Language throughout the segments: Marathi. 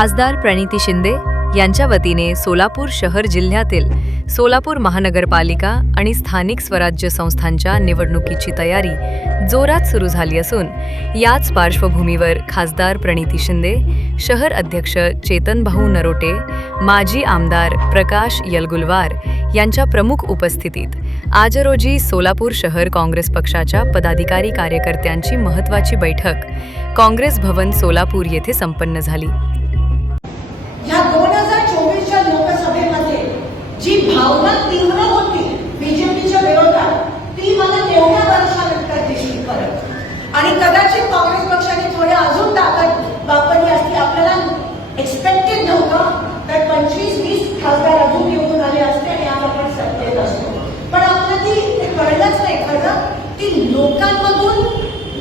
खासदार प्रणिती शिंदे यांच्या वतीने सोलापूर शहर जिल्ह्यातील सोलापूर महानगरपालिका आणि स्थानिक स्वराज्य संस्थांच्या निवडणुकीची तयारी जोरात सुरू झाली असून याच पार्श्वभूमीवर खासदार प्रणिती शिंदे शहर अध्यक्ष चेतनभाऊ नरोटे माजी आमदार प्रकाश यलगुलवार यांच्या प्रमुख उपस्थितीत आज रोजी सोलापूर शहर काँग्रेस पक्षाच्या पदाधिकारी कार्यकर्त्यांची महत्त्वाची बैठक. काँग्रेस भवन सोलापूर येथे संपन्न झाली. या दोन हजार चोवीसच्या लोकसभेमध्ये जी भावना तीव्र होती बीजेपीच्या विरोधात ती मला तेवढ्या वर्षानंतर दिसली परत. आणि कदाचित काँग्रेस पक्षाने थोडे अजून ताकद वापरली असती आपल्याला एक्सपेक्टेड नव्हतं तर पंचवीस वीस खासदार अजून निवडून आले असते आणि आज आपण सत्तेत असतो. पण आपल्याला ती ते कळलंच नाही खरं. ती लोकांमधून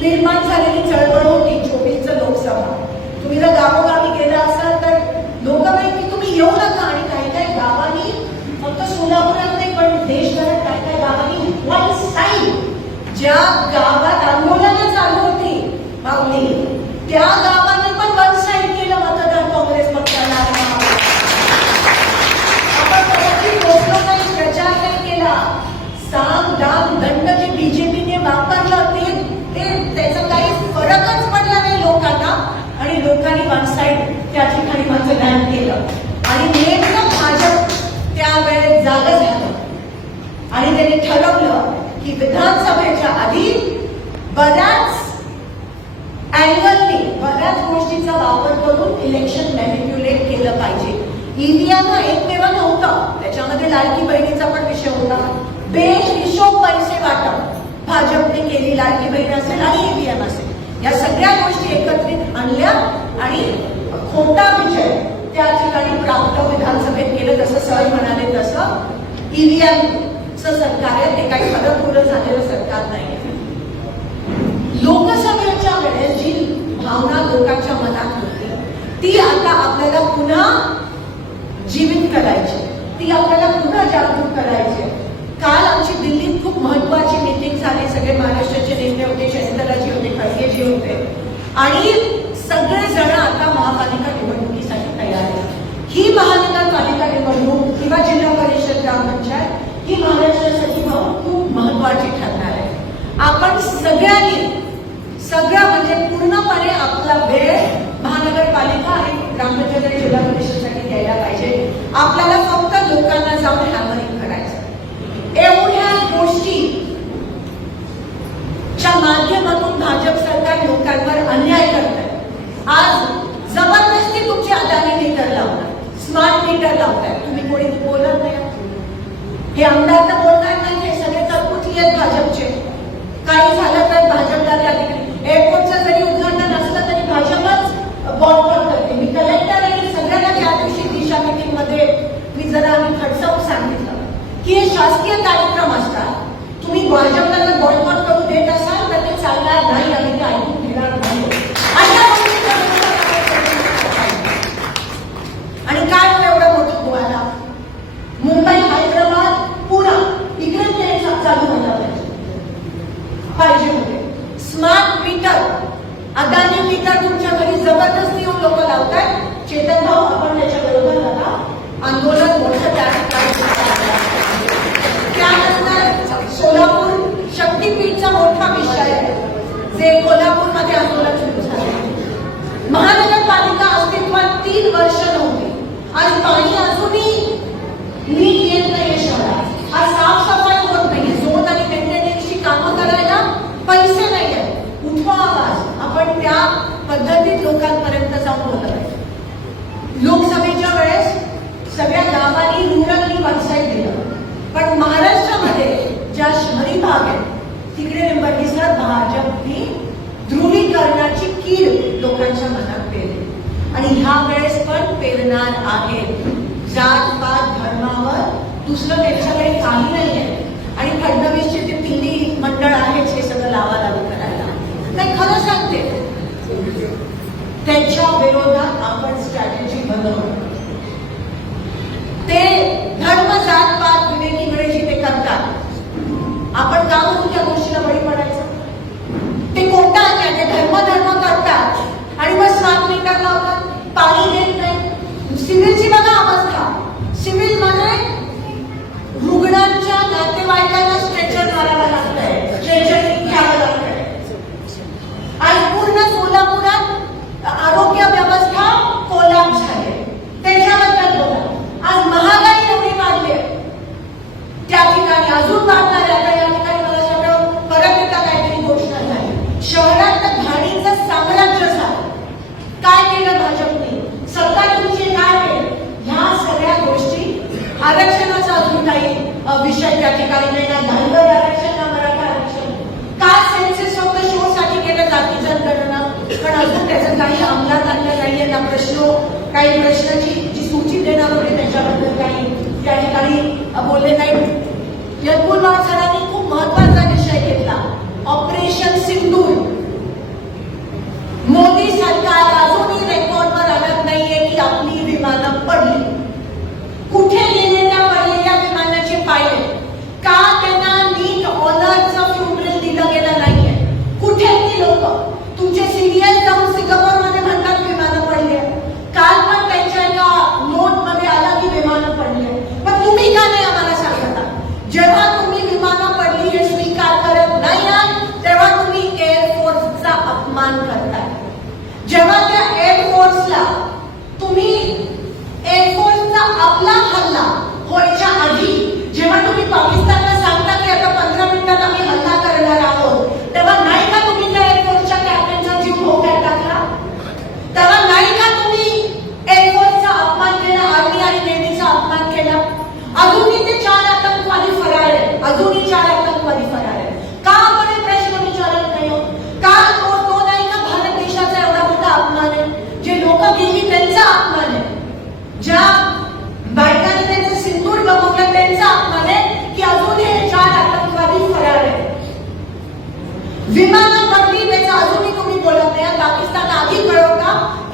निर्माण झालेली चळवळ होती चोवीसचं लोकसभा. तुम्ही जर गावोगावी गेला असाल तर लोक म्हणे की तुम्ही येऊ नका आणि काही काही गावांनी फक्त सोलापुरामध्ये पण देशभरात काही काही गावांनी वन साईड ज्या गावात आंदोलनं चालू होती माऊली त्या गावांनी पण वन साईड केलं मतदार काँग्रेस पक्षाला. आपण कदाचित पोचलो नाही प्रचार नाही केला. साम दाम दंड जे बीजेपीने वापरलं ते ते त्याचा काही फरकच पडला नाही लोकांना. आणि लोकांनी वन साईड त्या ठिकाणी मतदान केलं. आणि नेमकं भाजप त्यावेळेस जागं झालं. आणि त्यांनी ठरवलं की विधानसभेच्या आधी बऱ्याच अँगलनी बऱ्याच गोष्टीचा वापर करून इलेक्शन मॅनिप्युलेट केलं पाहिजे. ईव्हीएम हा एकमेव नव्हतं. त्याच्यामध्ये लाडकी बहिणीचा पण विषय होता. बेहिशोब पैसे वाटप. भाजपने केली लाडकी बहीण असेल आणि ईव्हीएम असेल. या सगळ्या गोष्टी एकत्रित आणल्या आणि खोटा विजय त्या ठिकाणी प्राप्त विधानसभेत केलं जसं सर म्हणाले तसं ईव्हीएमचं सरकार आहे ते काही फरक पूर्ण झालेलं सरकार नाही लोकसभेच्या वेळेस जी भावना लोकांच्या मनात होती. ती आता आपल्याला पुन्हा जीवित करायची ती आपल्याला पुन्हा जागरूक करायची काल आमची दिल्लीत खूप महत्वाची मीटिंग झाली. सगळे महाराष्ट्राचे नेते होते शशिकलाजी होते खडगेजी होते. आणि सगळे जण आता महापालिका निवडणुकीसाठी तयार आहेत ही महानगरपालिका निवडणूक किंवा जिल्हा परिषद ग्रामपंचायत ही महाराष्ट्रासाठी खूप महत्वाची ठरणार आहे. आपण सगळ्यांनी सगळ्या म्हणजे पूर्णपणे आपला वेळ महानगरपालिका आणि ग्रामपंचायत आणि जिल्हा परिषदेसाठी द्यायला पाहिजे. आपल्याला फक्त लोकांना जाऊन हॅमरिंग करायचं. एवढ्या गोष्टी च्या माध्यमातून भाजप सरकार लोकांवर अन्याय करत आहे आज जबरदस्ती तुमची अदानी मीटर लावतात स्मार्ट मीटर लावताय. तुम्ही कोणी बोलत नाही. हे आमदार तर बोलणार नाही हे सगळे तरकुती आहेत भाजपचे? काही झालं तर भाजपला त्या ठिकाणी. एअरपोर्टचं जरी उद्घाटन असलं तरी भाजपच बॉयकॉट करते. मी कलेक्टर आणि सगळ्यांना त्या दिवशी दिशा मीटिंगमध्ये मी जरा आम्ही खडसावून सांगितलं. की हे शासकीय कार्यक्रम असतात. तुम्ही भाजपला बॉयकॉट करू देत असाल तर ते चालणार नाही आणि ते ऐकून घेणार नाही अशा गोष्टी आणि काय हो एवढं मोठं तुम्हाला मुंबई हैदराबाद पुणा इकडे ते चालू व्हायला पाहिजे पाहिजे होते स्मार्ट मीटर अदानी मीटर तुमच्या घरी जबरदस्ती येऊन लोक लावतात चेतन भाऊ आपण त्याच्या विरोधात आता आंदोलन मोठं त्या ठिकाणी त्यानंतर सोलापूर शक्तीपीठचा मोठा विषय आहे जे कोल्हापूरमध्ये आंदोलन सुरू झाले महानगरपालिका अस्तित्वात तीन वर्ष नव्हती. आज पाणी अजूनही नीट येत नाही शहरात. आज साफसफाई होत नाही झोन आणि मेंटेनन्सची कामं करायला पैसे नाही आहेत उठवा आवाज. आपण त्या पद्धतीत लोकांपर्यंत जाऊन बोलत आहे. सगळ्या गावांनी रुरलनी वनसाईड दिलं. पण महाराष्ट्रामध्ये ज्या शहरी भाग आहेत तिकडे निंबर्गीसर भाजपनी ध्रुवीकरणाची कीड लोकांच्या मनात पेरली. आणि ह्या वेळेस पण पेरणार आहेत. जात पात धर्मावर दुसरं त्यांच्याकडे काही नाही आहे आणि फडणवीसचे ते तिन्ही मंडळ आहेत हे सगळं लावा लागू करायला. नाही खरं सांगते. त्यांच्या विरोधात आपण स्ट्रॅटेजी बनवतो. ते धर्म जात पात विवेक इंग्रजी ते करतात. आपण का म्हणून त्या गोष्टीला बळी पडायचं? ते कोणता ते धर्म धर्म करतात. आणि मग सात मीटर लावतात. पाणी घेत नाही. सिव्हिलची बघा अवस्था. सिव्हिलमध्ये रुग्णांच्या नातेवाईकांना स्ट्रेचर घालावा लागतो.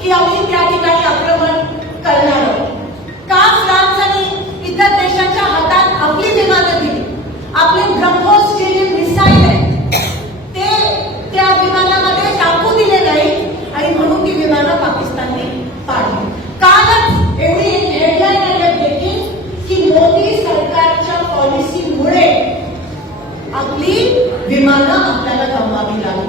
की आम्ही त्या ठिकाणी आक्रमण करणार आहोत. का फ्रान्स इतर देशांच्या हातात आपली विमानं दिली? आपले ब्रह्मोस जे मिसाईल आहे ते त्या विमानामध्ये टाकू दिले नाही आणि म्हणून ती विमानं पाकिस्तानने पाडली. कालच एवढी की मोदी सरकारच्या पॉलिसीमुळे आपली विमानं आपल्याला गमवावी लागली.